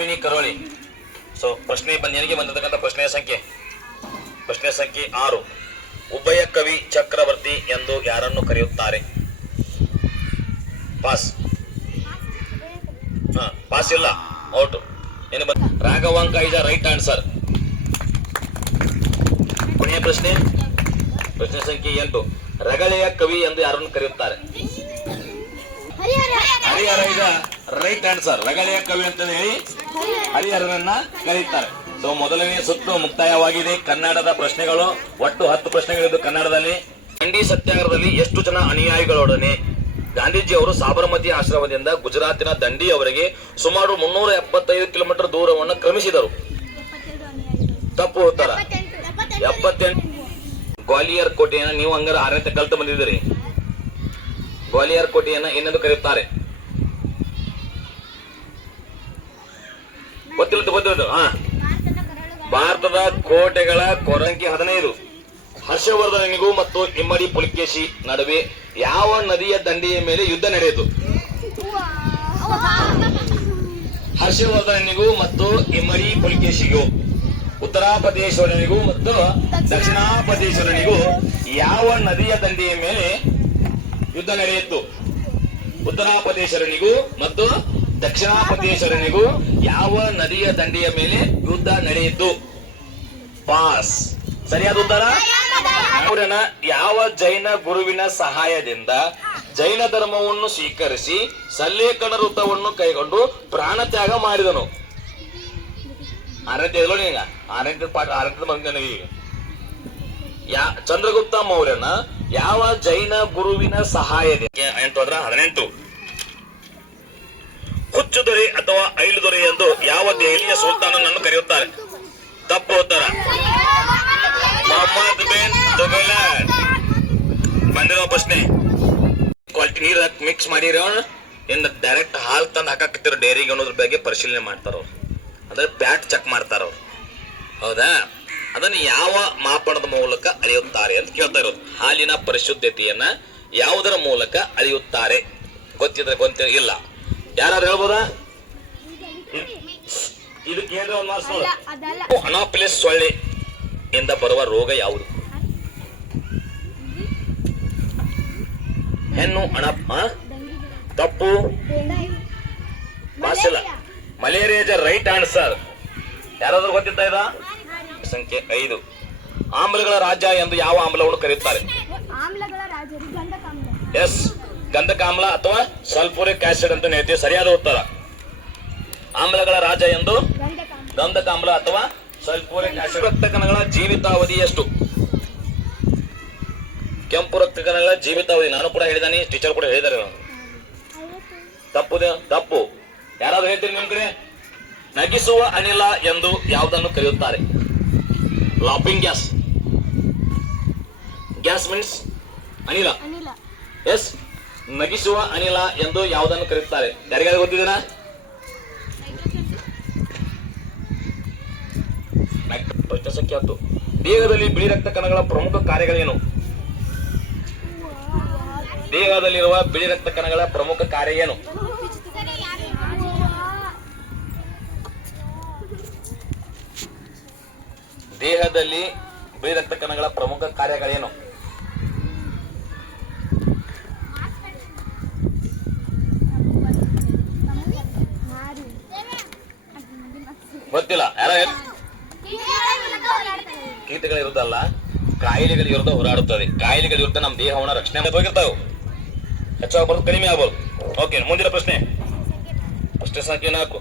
Lumbini ಕರೋಳಿ. So ಪ್ರಶ್ನೆ ನನಗೆ ಬಂದಿರತಕ್ಕಂಥ ಪ್ರಶ್ನೆಯ ಸಂಖ್ಯೆ 6. ಉಭಯ ಕವಿ ಚಕ್ರವರ್ತಿ ಎಂದು ಯಾರನ್ನು ಕರೆಯುತ್ತಾರೆ? ಪಾಸ್. ಪಾಸ್ ಇಲ್ಲ, ಔಟ್. ಏನು Raghavanka is the right answer. ಕೊನೆಯ ಪ್ರಶ್ನೆ ಸಂಖ್ಯೆ 8. ರಗಳೆಯ ಕವಿ ಎಂದು ಯಾರನ್ನು ಕರೆಯುತ್ತಾರೆ? Harihara is right answer. ರಗಳೆಯ ಕವಿ ಅಂತ ಹೇಳಿ ಹರಿಹರನನ್ನ ಕರೆಯುತ್ತಾರೆ. ಸೊ ಮೊದಲನೇ ಸುತ್ತು ಮುಕ್ತಾಯವಾಗಿದೆ. ಕನ್ನಡದ ಪ್ರಶ್ನೆಗಳು ಒಟ್ಟು 10 ಪ್ರಶ್ನೆಗಳಿದ್ದು ಕನ್ನಡದಲ್ಲಿ. ದಂಡಿ ಸತ್ಯಾಗ್ರಹದಲ್ಲಿ ಎಷ್ಟು ಜನ ಅನುಯಾಯಿಗಳೊಡನೆ ಗಾಂಧೀಜಿ ಅವರು ಸಾಬರಮತಿ ಆಶ್ರಮದಿಂದ ಗುಜರಾತಿನ ದಂಡಿಯವರೆಗೆ ಸುಮಾರು 375 ಕಿಲೋಮೀಟರ್ ದೂರವನ್ನು ಕ್ರಮಿಸಿದರು? ತಪ್ಪು ಉತ್ತರ 78. ಗ್ವಾಲಿಯರ್ ಕೋಟೆಯನ್ನು ನೀವು ಹಂಗಾರ 6ನೇ ಕಲ್ತು ಬಂದಿದ್ದೀರಿ. ಗ್ವಾಲಿಯರ್ ಕೋಟೆಯನ್ನ ಏನೆಂದು ಕರೆಯುತ್ತಾರೆ? ಗೊತ್ತಿಲ್ಲ. ಭಾರತದ ಕೋಟೆಗಳ ಕೊರಂಕಿ 15. ಹರ್ಷವರ್ಧನಿಗೂ ಮತ್ತು ಇಮ್ಮಡಿ ಪುಲಿಕೇಶಿ ನಡುವೆ ಯಾವ ನದಿಯ ದಂಡೆಯ ಮೇಲೆ ಯುದ್ಧ ನಡೆಯಿತು? ಹರ್ಷವರ್ಧನಿಗೂ ಮತ್ತು ಇಮ್ಮಡಿ ಪುಲಿಕೇಶಿಗೂ, ಉತ್ತರಾಪದೇಶ್ವರನಿಗೂ ಮತ್ತು ದಕ್ಷಿಣಾಪದೇಶ್ವರನಿಗೂ ಯಾವ ನದಿಯ ದಂಡೆಯ ಮೇಲೆ ಯುದ್ಧ ನಡೆಯಿತು? ಉತ್ತರಾಪದೇಶ್ವರನಿಗೂ ಮತ್ತು ದಕ್ಷಿಣಾಪದೇಶ್ವರನಿಗೂ ಯಾವ ನದಿಯ ದಂಡೆಯ ಮೇಲೆ ಯುದ್ಧ ನಡೆಯಿತು? ಪಾಸ್. ಸರಿಯಾದ ಉತ್ತರ. ಯಾವ ಜೈನ ಗುರುವಿನ ಸಹಾಯದಿಂದ ಜೈನ ಧರ್ಮವನ್ನು ಸ್ವೀಕರಿಸಿ ಸಲ್ಲೇಖನ ವೃತ್ತವನ್ನು ಕೈಗೊಂಡು ಪ್ರಾಣ ತ್ಯಾಗ ಮಾಡಿದನು? 6ನೇ ಪಾಠ 6ನೇ ಚಂದ್ರಗುಪ್ತ ಮೌರ್ಯನ ಯಾವ ಜೈನ ಗುರುವಿನ ಸಹಾಯದಿಂದ 18. ಹುಚ್ಚು ದೊರೆ ಅಥವಾ ಐಲು ದೊರೆ ಎಂದು ಯಾವ ದೆಹಲಿಯ ಸುಲ್ತಾನನನ್ನು ಕರೆಯುತ್ತಾರೆ? ತಪ್ಪು ಉತ್ತರ ಮೊಹಮ್ಮದ್ ಬಿನ್ ತುಘಲಕ್. ಬಂದಿರೋ ಪ್ರಶ್ನೆ ಕ್ವಾಲಿಟಿ ನೀರು ಮಿಕ್ಸ್ ಮಾಡಿರೋ ಇನ್ನು ಡೈರೆಕ್ಟ್ ಹಾಲು ತಂದು ಹಾಕತ್ತಿರೋ ಡೈರಿಗೆ ಅನ್ನೋದ್ರ ಬಗ್ಗೆ ಪರಿಶೀಲನೆ ಮಾಡ್ತಾರ ಅವ್ರು. ಅಂದ್ರೆ ಪ್ಯಾಟ್ ಚೆಕ್ ಮಾಡ್ತಾರ ಅವ್ರು. ಹೌದಾ? ಅದನ್ನು ಯಾವ ಮಾಪನದ ಮೂಲಕ ಅಳೆಯುತ್ತಾರೆ ಅಂತ ಕೇಳ್ತಾ ಇರೋದು. ಹಾಲಿನ ಪರಿಶುದ್ಧತೆಯನ್ನ ಯಾವುದರ ಮೂಲಕ ಅಳೆಯುತ್ತಾರೆ? ಗೊತ್ತಿಲ್ಲ ಇಲ್ಲ. ಯಾರು ಹೇಳ್ಬೋದಾ? ಇದು ಕೇಂದ್ರ ಅನಾಫಿಲಿಸ್ ಸೊಳ್ಳೆ ಇಂದ ಬರುವ ರೋಗ ಯಾವುದು? ಹೆಣ್ಣು ತಪ್ಪು. ಭಾಷೆಲ್ಲ ಮಲೇರಿಯಾ ಇಸ್ ರೈಟ್ ಆನ್ಸರ್. ಯಾರಾದ್ರೂ ಗೊತ್ತಿತ್ತಾ ಇದ? ಸಂಖ್ಯೆ 5. ಆಮ್ಲಗಳ ರಾಜ್ಯ ಎಂದು ಯಾವ ಆಮ್ಲವನ್ನು ಕರೆಯುತ್ತಾರೆ? ಎಸ್, ಗಂಧಕಾಮ್ಲ ಅಥವಾ ಸಲ್ಫೂರಿಕ್ ಆಸಿಡ್ ಅಂತ ಹೇಳ್ತೀವಿ. ಸರಿಯಾದ ಉತ್ತರ. ಆಮ್ಲಗಳ ರಾಜ ಎಂದು ಗಂಧಕಾಮ್ಲ ಅಥವಾ ಸಲ್ಫೂರಿಕ್ ಆಸಿಡ್. ರಕ್ತ ಕಣಗಳ ಜೀವಿತಾವಧಿ ಎಷ್ಟು? ಕೆಂಪು ರಕ್ತ ಕಣಗಳ ಜೀವಿತಾವಧಿ ನಾನು ಕೂಡ ಹೇಳಿದಾನೆ, ಟೀಚರ್ ಕೂಡ ಹೇಳಿದ್ದಾರೆ. ತಪ್ಪು. ಯಾರಾದ್ರೂ ಹೇಳ್ತೀರಿ ನಿಮ್ ಕಡೆ? ನಗಿಸುವ ಅನಿಲ ಎಂದು ಯಾವುದನ್ನು ಕರೆಯುತ್ತಾರೆ? Laughing gas. ಗ್ಯಾಸ್ ಮೀನ್ಸ್ ಅನಿಲ. ಎಸ್, ನಗಿಸುವ ಅನಿಲ ಎಂದು ಯಾವುದನ್ನು ಕರೆಯುತ್ತಾರೆ? ಯಾರಿಗಾದ್ರೂ ಗೊತ್ತಿದ್ದೀರಾ? ಪ್ರಶ್ನೆ ಸಂಖ್ಯೆ 10. ದೇಹದಲ್ಲಿ ಬಿಳಿ ರಕ್ತ ಕಣಗಳ ಪ್ರಮುಖ ಕಾರ್ಯಗಳೇನು? ದೇಹದಲ್ಲಿರುವ ಬಿಳಿ ರಕ್ತ ಕಣಗಳ ಪ್ರಮುಖ ಕಾರ್ಯ ಏನು? ದೇಹದಲ್ಲಿ ಬಿಳಿ ರಕ್ತ ಕಣಗಳ ಪ್ರಮುಖ ಕಾರ್ಯಗಳೇನು? ಗೊತ್ತಿಲ್ಲ. ಯಾರ? ಕೀಟಗಳ ವಿರುದ್ಧ ಕಾಯಿಲೆಗಳ ವಿರುದ್ಧ ಹೋರಾಡುತ್ತದೆ. ಕಾಯಿಲೆಗಳ ವಿರುದ್ಧ ನಮ್ಮ ದೇಹವನ್ನು ರಕ್ಷಣೆ ಹೋಗಿರ್ತಾವೆ. ಹೆಚ್ಚಾಗಬಾರ್ದು, ಕಡಿಮೆ ಆಗಬಹುದು. ಓಕೆ, ಮುಂದಿನ ಪ್ರಶ್ನೆ ಸಂಖ್ಯೆ 4.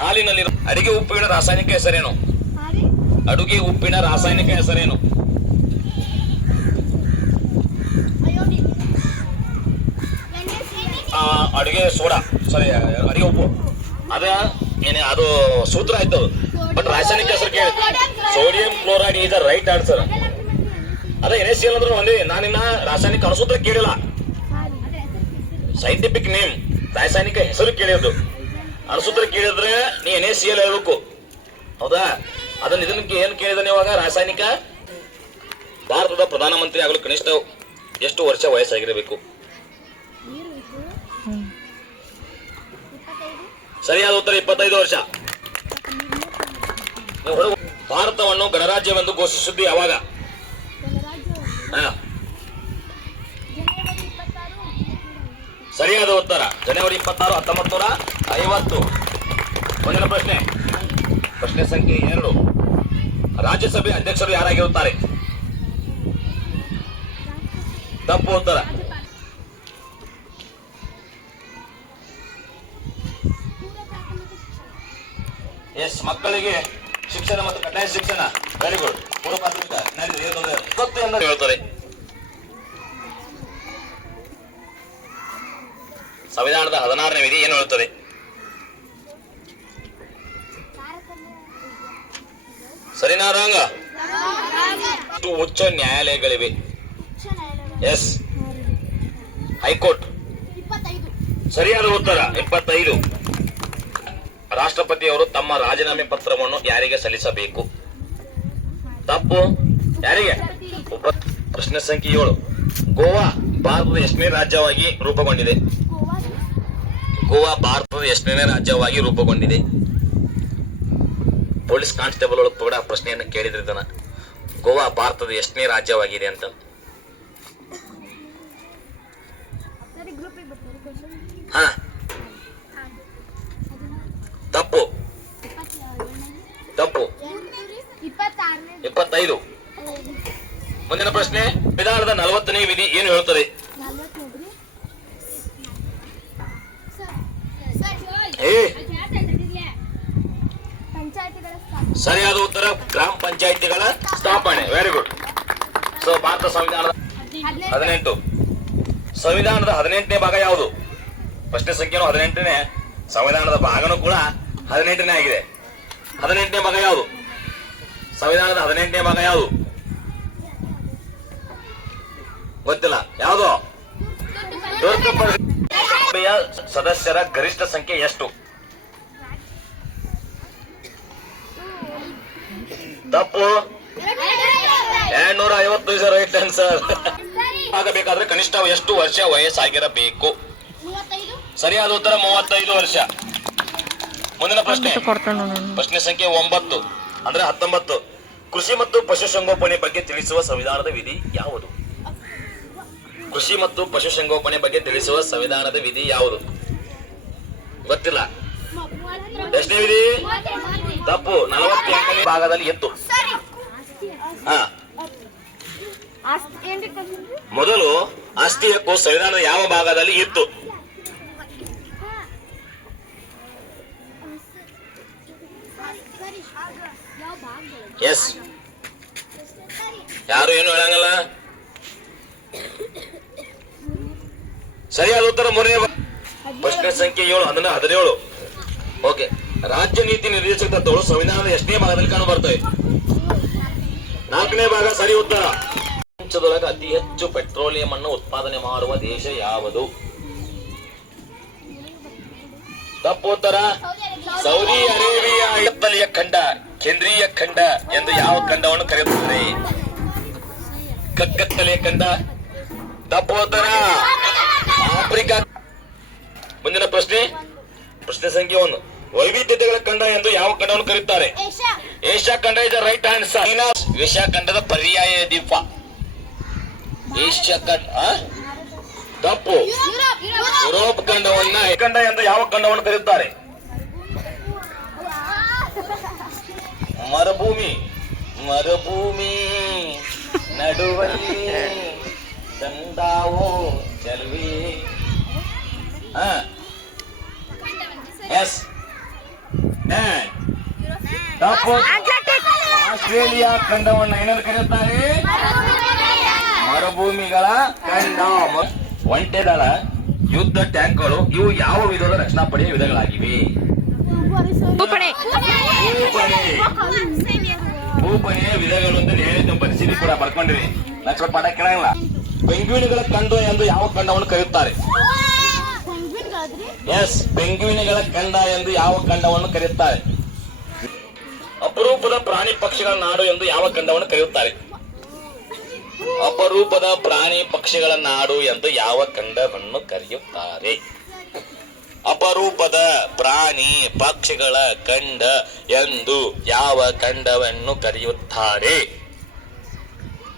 ಹಾಲಿನಲ್ಲಿ ಅಡಿಗೆ ಉಪ್ಪಿನ ರಾಸಾಯನಿಕ ಹೆಸರೇನು? ಅಡುಗೆ ಉಪ್ಪಿನ ರಾಸಾಯನಿಕ ಹೆಸರೇನು? ಅಡುಗೆ ಸೋಡಾ. ಸರಿ, ಅಡಿಗೆ ಉಪ್ಪು ಅದು ಸೂತ್ರ ಆಯ್ತು. ಬಟ್ ರಾಸಾಯನಿಕ ಹೆಸರು ಕೇಳಿ sodium chloride is the right answer. ಅದೇ NaCl ಅಂದ್ರೆ ಒಂದೇ. ನಾನಿನ್ನ ರಾಸಾಯನಿಕ ಅಣುಸೂತ್ರ ಕೇಳಿಲ್ಲ, ಸೈಂಟಿಫಿಕ್ ನೇಮ್ ರಾಸಾಯನಿಕ ಹೆಸರು ಕೇಳಿದ್ದು. ಅಣುಸೂತ್ರ ಕೇಳಿದ್ರೆ ನೀ NaCl ಹೇಳ್ಬೇಕು. ಹೌದಾ? ಅದನ್ನ ಇದಕ್ಕೆ ಏನ್ ಕೇಳಿದಾನೆ ಇವಾಗ? ರಾಸಾಯನಿಕ. ಭಾರತದ ಪ್ರಧಾನಮಂತ್ರಿ ಆಗಲು ಕನಿಷ್ಠ ಎಷ್ಟು ವರ್ಷ ವಯಸ್ಸಾಗಿರಬೇಕು? ಸರಿಯಾದ ಉತ್ತರ 25 ವರ್ಷ. ಭಾರತವನ್ನು ಗಣರಾಜ್ಯವೆಂದು ಘೋಷಿಸಿದ್ದು ಯಾವಾಗ? ಹಾ, ಸರಿಯಾದ ಉತ್ತರ ಜನವರಿ 26, 1950. ಮುಂದಿನ ಪ್ರಶ್ನೆ, ಪ್ರಶ್ನೆ ಸಂಖ್ಯೆ 2. ರಾಜ್ಯಸಭೆ ಅಧ್ಯಕ್ಷರು ಯಾರಾಗಿರುತ್ತಾರೆ? ತಪ್ಪು ಉತ್ತರ. ಎಸ್, ಮಕ್ಕಳಿಗೆ ಶಿಕ್ಷಣ ಮತ್ತು ಕಡ್ಡಾಯ ಶಿಕ್ಷಣ. Very good. ಪೂರ್ವ ಪ್ರಾಥಮಿಕ ಗೊತ್ತು ಎಂದು ಹೇಳ್ತಾರೆ. ಸಂವಿಧಾನದ 16ನೇ ವಿಧಿ ಏನು ಹೇಳುತ್ತದೆ? ಸರಿನಾ ರಾಂಗ? ಉಚ್ಚ ನ್ಯಾಯಾಲಯಗಳಿವೆ. S, high court. ಸರಿಯಾದ ಉತ್ತರ 25. ರಾಷ್ಟ್ರಪತಿಯವರು ತಮ್ಮ ರಾಜೀನಾಮೆ ಪತ್ರವನ್ನು ಯಾರಿಗೆ ಸಲ್ಲಿಸಬೇಕು? ತಪ್ಪು. ಯಾರಿಗೆ? ಪ್ರಶ್ನೆ ಸಂಖ್ಯೆ 7. ಗೋವಾ ಭಾರತದ ಎಷ್ಟನೇ ರಾಜ್ಯವಾಗಿ ರೂಪುಗೊಂಡಿದೆ? ಗೋವಾ ಭಾರತದ ಎಷ್ಟನೇ ರಾಜ್ಯವಾಗಿ ರೂಪುಗೊಂಡಿದೆ? ಪೊಲೀಸ್ ಕಾನ್ಸ್ಟೇಬಲ್ ಒಳಗೆ ಕೂಡ ಪ್ರಶ್ನೆಯನ್ನು ಕೇಳಿದ್ರೆ ಇದನ್ನ, ಗೋವಾ ಭಾರತದ ಎಷ್ಟನೇ ರಾಜ್ಯವಾಗಿದೆ ಅಂತ. ಹಾ, ತಪ್ಪು. ತಪ್ಪು. 25. ಮುಂದಿನ ಪ್ರಶ್ನೆ, ಸಂವಿಧಾನದ 40ನೇ ವಿಧಿ ಏನು ಹೇಳುತ್ತದೆ? ಸರಿಯಾದ ಉತ್ತರ ಗ್ರಾಮ ಪಂಚಾಯಿತಿಗಳ ಸ್ಥಾಪನೆ. Very good. ಸೊ ಭಾರತ ಸಂವಿಧಾನದ 18. ಸಂವಿಧಾನದ 18ನೇ ಭಾಗ ಯಾವುದು? ಪ್ರಶ್ನೆ ಸಂಖ್ಯೆನೂ 18ನೇ, ಸಂವಿಧಾನದ ಭಾಗನೂ ಕೂಡ 18ನೇ ಆಗಿದೆ. 18ನೇ ಭಾಗ ಯಾವುದು? ಸಂವಿಧಾನದ 18ನೇ ಭಾಗ ಯಾವುದು? ಗೊತ್ತಿಲ್ಲ. ಯಾವುದು? ಸಭೆಯ ಸದಸ್ಯರ ಗರಿಷ್ಠ ಸಂಖ್ಯೆ ಎಷ್ಟು? ತಪ್ಪು. 255. Right answer. ಆಗಬೇಕಾದ್ರೆ ಕನಿಷ್ಠ ಎಷ್ಟು ವರ್ಷ ವಯಸ್ಸಾಗಿರಬೇಕು? ಸರಿಯಾದ ಉತ್ತರ 35 ವರ್ಷ. ಮುಂದಿನ ಪ್ರಶ್ನೆ, ಪ್ರಶ್ನೆ ಸಂಖ್ಯೆ 9 ಅಂದ್ರೆ 19. ಕೃಷಿ ಮತ್ತು ಪಶುಸಂಗೋಪನೆ ಬಗ್ಗೆ ತಿಳಿಸುವ ಸಂವಿಧಾನದ ವಿಧಿ ಯಾವುದು? ಕೃಷಿ ಮತ್ತು ಪಶುಸಂಗೋಪನೆ ಬಗ್ಗೆ ತಿಳಿಸುವ ಸಂವಿಧಾನದ ವಿಧಿ ಯಾವುದು? ಗೊತ್ತಿಲ್ಲ. ಎಷ್ಟನೇ ವಿಧಿ? ತಪ್ಪು. 48ನೇ ಭಾಗದಲ್ಲಿ ಇತ್ತು. ಮೊದಲು ಆಸ್ತಿ ಹಕ್ಕು ಸಂವಿಧಾನದ ಯಾವ ಭಾಗದಲ್ಲಿ ಇತ್ತು? ಎಸ್, ಯಾರು ಏನು ಹೇಳಂಗಲ್ಲ. ಸರಿಯಾದ ಉತ್ತರ ಮೂರನೇ. ಪ್ರಶ್ನೆ ಸಂಖ್ಯೆ 7 17. ಓಕೆ, ರಾಜ್ಯ ನೀತಿ ನಿರ್ದೇಶಕ ತತ್ವಗಳು ಸಂವಿಧಾನದ ಎಷ್ಟನೇ ಭಾಗದಲ್ಲಿ ಕಾಣು ಬರ್ತವೆ? 4ನೇ ಭಾಗ. ಸರಿ ಉತ್ತರ. ಪ್ರಪಂಚದೊಳಗೆ ಅತಿ ಹೆಚ್ಚು ಪೆಟ್ರೋಲಿಯಂ ಅನ್ನು ಉತ್ಪಾದನೆ ಮಾಡುವ ದೇಶ ಯಾವುದು? ತಪ್ಪು ಉತ್ತರ ಸೌದಿ ಅರೇಬಿಯಾ. ಕತ್ತಲೆಯ ಖಂಡ, ಕೇಂದ್ರೀಯ ಖಂಡ ಎಂದು ಯಾವ ಖಂಡವನ್ನು ಕರೆಯುತ್ತಾರೆ? ಕತ್ತಲೆಯ ಖಂಡ. ತಪ್ಪು ಉತ್ತರ ಆಫ್ರಿಕಾ. ಮುಂದಿನ ಪ್ರಶ್ನೆ, ಪ್ರಶ್ನೆ ಸಂಖ್ಯೆ 1. ವೈವಿಧ್ಯತೆಗಳ ಖಂಡ ಎಂದು ಯಾವ ಖಂಡವನ್ನು ಕರೆಯುತ್ತಾರೆ? ಏಷ್ಯಾ ಖಂಡ ಇಸ್ ರೈಟ್ ಆನ್ಸರ್. ಏಷ್ಯಾ ಖಂಡದ ಪರ್ಯಾಯ ದ್ವೀಪ ಏಷ್ಯಾ ಖಂಡ. ತಪ್ಪು. ಯುರೋಪ್ ಖಂಡವನ್ನ ಖಂಡ ಎಂದು ಯಾವ ಖಂಡವನ್ನು ಕರೆಯುತ್ತಾರೆ? ಮರುಭೂಮಿ. ಮರುಭೂಮಿ ನಡುವಲ್ಲಿ ಚಂದಾವೋ ಚೆಲುವೆ. ಎಸ್, ತಪ್ಪು. ಆಸ್ಟ್ರೇಲಿಯಾ ಖಂಡವನ್ನು ಏನೆಂದು ಕರೆಯುತ್ತಾರೆ? ಮರುಭೂಮಿಗಳ ಖಂಡ. ಒಂಟೆದಳ, ಯುದ್ಧ ಟ್ಯಾಂಕ್ಗಳು ಇವು ಯಾವ ವಿಧದ ರಕ್ಷಣಾ ಪಡೆಯ ವಿಧಗಳಾಗಿವೆ? ಭೂಪಡೆಯ ವಿಧಗಳು ಅಂತ ಹೇಳಿದ ಪರಿಸ್ಥಿತಿ ಕೂಡ ಬರ್ಕೊಂಡಿರಿ. ಲಕ್ಷ ಪಾಠ ಕೇಳಂಗಿಲ್ಲ. ಪೆಂಗ್ವಿನ್ಗಳ ಖಂಡ ಎಂದು ಯಾವ ಖಂಡವನ್ನು ಕರೆಯುತ್ತಾರೆ? ಎಸ್, ಪೆಂಗ್ವಿನ್ಗಳ ಖಂಡ ಎಂದು ಯಾವ ಖಂಡವನ್ನು ಕರೆಯುತ್ತಾರೆ? ಅಪರೂಪದ ಪ್ರಾಣಿ ಪಕ್ಷಿಗಳ ನಾಡು ಎಂದು ಯಾವ ಖಂಡವನ್ನು ಕರೆಯುತ್ತಾರೆ? ಅಪರೂಪದ ಪ್ರಾಣಿ ಪಕ್ಷಿಗಳ ನಾಡು ಎಂದು ಯಾವ ಖಂಡವನ್ನು ಕರೆಯುತ್ತಾರೆ? ಅಪರೂಪದ ಪ್ರಾಣಿ ಪಕ್ಷಿಗಳ ಖಂಡ ಎಂದು ಯಾವ ಖಂಡವನ್ನು ಕರೆಯುತ್ತಾರೆ?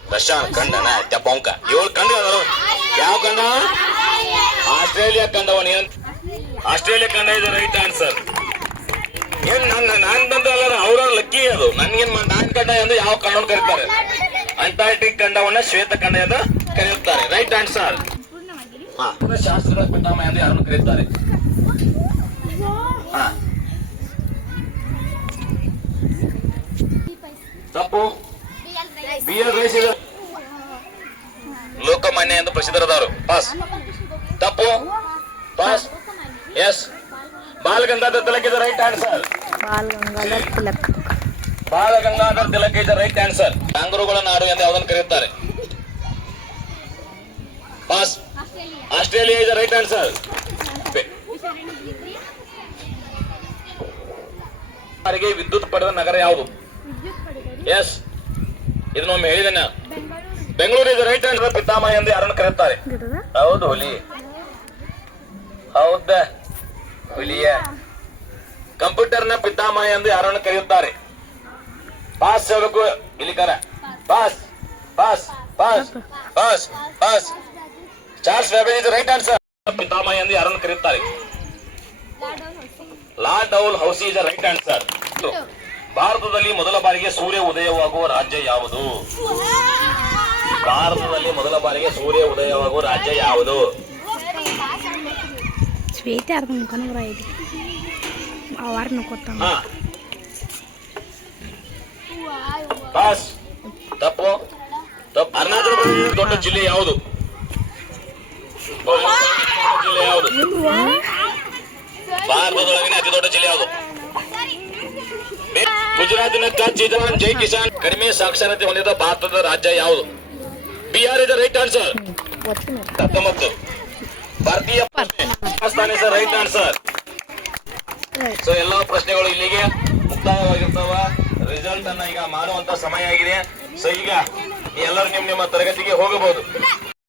ಪ್ರಶಾಂತ್ ಖಂಡನ ಟಪಂಕ 7 ಖಂಡ ಅದಾವ. ಯಾವ ಖಂಡ? ಆಸ್ಟ್ರೇಲಿಯಾ ಖಂಡವನ್ನು ಆಸ್ಟ್ರೇಲಿಯಾ ಖಂಡ ಇದೆ ರೈಟ್ ಆನ್ಸರ್. ಏನ್ ನಾನ್ ಬಂದಲ್ಲ ಅವ್ರ ಲಕ್ಕಿ ಅದು. ನನ್ಗೇನ್ ನಾನ್ ಖಂಡ ಎಂದು ಯಾವ ಖಂಡವನ್ನು ಕರೀತಾರೆ? ಅಂಟಾರ್ಟಿಕ್ ಖಂಡವನ್ನ ಶ್ವೇತ ಖಂಡ ಎಂದು ಕರೆಯುತ್ತಾರೆ ರೈಟ್ ಆನ್ಸರ್. ಶಾಸ್ತ್ರಗಳ ಪಿತಾಮಹ ಎಂದು ಯಾರನ್ನು ಕರೆಯುತ್ತಾರೆ? ತಪ್ಪು. BL ರೈಸ್ ಲೋಕಮಾನ್ಯ ಎಂದು ಪ್ರಸಿದ್ಧರಾದವರು. ಪಾಸ್. ತಪ್ಪು. Pass. Yes. Bal Gangadhar Tilak is right answer. Bal Gangadhar Tilak is right answer. ಕಾಂಗರುಗಳ ನಾಡು ಎಂದು ಯಾವುದನ್ನು ಕರೆಯುತ್ತಾರೆ? Pass. Australia is right answer. ವಿದ್ಯುತ್ ಪಡೆದ ನಗರ ಯಾವುದು? ಎಸ್, ಇದನ್ನೊಮ್ಮೆ ಹೇಳಿದ್ದೇನೆ. Bengaluru is right answer. ಪಿತಾಮಹ ಎಂದು ಯಾರನ್ನು ಕರೆಯುತ್ತಾರೆ? ಹೌದು, ಹುಲಿ. ಹೌದ, ಹುಲಿಯ. ಕಂಪ್ಯೂಟರ್ನ ಪಿತಾಮಹ ಎಂದು ಯಾರನ್ನು ಕರೆಯುತ್ತಾರೆ? ಪಾಸ್ ಹೇಳಬೇಕು ಇಲ್ಲಿ ಕರ. Pass pass pass pass pass. Charles Weber is right answer. ಪಿತಾಮಹ ಎಂದು ಯಾರನ್ನು ಕರೆಯುತ್ತಾರೆ? Lord Dalhousie is right answer. ಭಾರತದಲ್ಲಿ ಮೊದಲ ಬಾರಿಗೆ ಸೂರ್ಯ ಉದಯವಾಗುವ ರಾಜ್ಯ ಯಾವುದು? ಭಾರತದಲ್ಲಿ ಮೊದಲ ಬಾರಿಗೆ ಸೂರ್ಯ ಉದಯವಾಗುವ ರಾಜ್ಯ ಯಾವುದು? ಪಾಸ್. ತಪ್ಪು. ಅರುಣಾಚಲ ಪ್ರದೇಶ ದೊಡ್ಡ ಜಿಲ್ಲೆ ಯಾವುದು? ಜಿಲ್ಲೆ ಯಾವುದು? ಭಾರತದೊಳಗಿನ ಅತಿ ದೊಡ್ಡ ಜಿಲ್ಲೆ ಯಾವುದು? ಗುಜರಾತಿನ ಕಚ್, ಇಜಾನ್, ಜೈ ಕಿಸಾನ್. ಕಡಿಮೆ ಸಾಕ್ಷರತೆ ಹೊಂದಿದ ಭಾರತದ ರಾಜ್ಯ ಯಾವುದು? Bihar is right answer. 19. ಭಾರತೀಯ Rajasthan is right answer. So ಎಲ್ಲಾ ಪ್ರಶ್ನೆಗಳು ಇಲ್ಲಿಗೆ ಮುಕ್ತಾಯವಾಗಿರ್ತಾವ. ರಿಸಲ್ಟ್ ಅನ್ನ ಈಗ ಮಾಡುವಂತ ಸಮಯ ಆಗಿದೆ. ಸೊ ಈಗ ಎಲ್ಲರೂ ನಿಮ್ಮ ತರಗತಿಗೆ ಹೋಗಬಹುದು.